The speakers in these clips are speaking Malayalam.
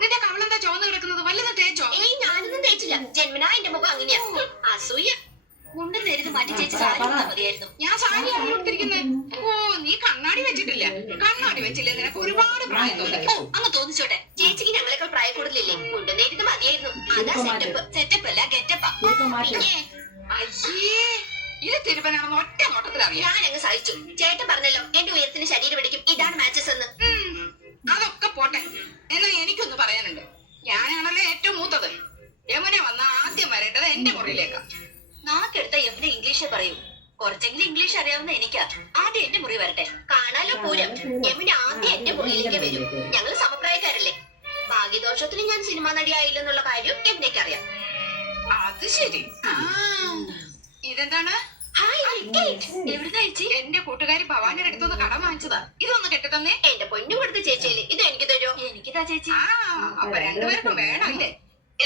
നിന്റെ കവളെന്താ ചോന്ന് കിടക്കുന്നത്? വല്ലതും തേച്ചോ? ഏയ് ഞാനൊന്നും തേച്ചില്ല. ജന്മനാ എന്റെ മുഖം അങ്ങനെയാ. അസൂയ. മുണ്ടും നേരിത് മാറ്റി ചേച്ചി സാരി മതിയായിരുന്നു. ഞാൻ സാരിയാണ് കൊടുത്തിരിക്കുന്നത്. ഓ, നീ കണ്ണാടി വെച്ചിട്ടില്ല. കണ്ണാടി വെച്ചില്ലേ നിനക്ക് ഒരുപാട് പ്രായം തോന്നി. ഓ, അങ്ങ് തോന്നിച്ചോട്ടെ. ചേച്ചിക്ക് ഞങ്ങളെക്കാൾ പ്രായം കൂടുതലില്ലേ? മുണ്ടും നേരിത് മതിയായിരുന്നു. അതാ സെറ്റപ്പ്. സെറ്റപ്പ് അല്ല ഗെറ്റപ്പാ. പിന്നെ അയ്യേ, ഇത് തിരുപ്പനാണെന്ന് ഒറ്റ നോട്ടത്തിൽ അറിയാം. ഞാൻ അങ്ങ് സഹിച്ചു. ചേട്ടൻ പറഞ്ഞല്ലോ എന്റെ ഉയരത്തിന് ശരീരം പിടിക്കും, ഇതാണ് മാച്ചസ് എന്ന്. അതൊക്കെ പോട്ടെ. എന്നാ എനിക്കൊന്ന് പറയാനുണ്ട്. ഞാനാണല്ലോ ഏറ്റവും മൂത്തത്. യമുന വന്ന ആദ്യം വരേണ്ടത് എന്റെ മുറിയിലേക്കാ. നാക്കെടുത്ത യമുന ഇംഗ്ലീഷേ പറയൂ. കുറച്ചെങ്കിലും ഇംഗ്ലീഷ് അറിയാവുന്ന എനിക്കാ. ആദ്യം എന്റെ മുറി വരട്ടെ. കാണാലോ പൂരം. യമുന ആദ്യം എന്റെ മുറിയിലേക്ക് വരും. ഞങ്ങൾ സമപ്രായക്കാരല്ലേ. ഭാഗ്യദോഷത്തിന് ഞാൻ സിനിമാ നടിയായില്ലെന്നുള്ള കാര്യം യമുനയ്ക്ക് അറിയാം. അത് ശരി. ഇതെന്താണ്? എവിടുന്നാ ചേച്ചി? എന്റെ കൂട്ടുകാരി ഭവാനിയുടെ അടുത്തൊന്ന് കടം വാങ്ങിച്ചതാ. ഇതൊന്ന് കെട്ടിത്തന്നേ. എന്റെ പൊന്നു കൊടുത്ത ചേച്ചിയില്ലേ, ഇത് എനിക്ക് തരോ? എനിക്കിതാ ചേച്ചി. അപ്പൊ രണ്ടുപേർക്കും വേണമല്ലേ?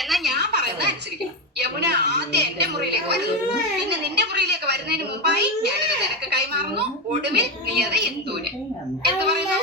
എന്നാ ഞാൻ പറയുന്നത് അനുസരിക്കണം. യമുന ആദ്യം എന്റെ മുറിയിലേക്ക് വരുന്നു. പിന്നെ നിന്റെ മുറിയിലേക്ക് വരുന്നതിന് മുമ്പായി ഞാനിത് നിനക്ക് കൈമാറുന്നു. ഒടുവിൽ നീ അത് ഇന്ദുവിന്. എന്ത് പറയുന്നു?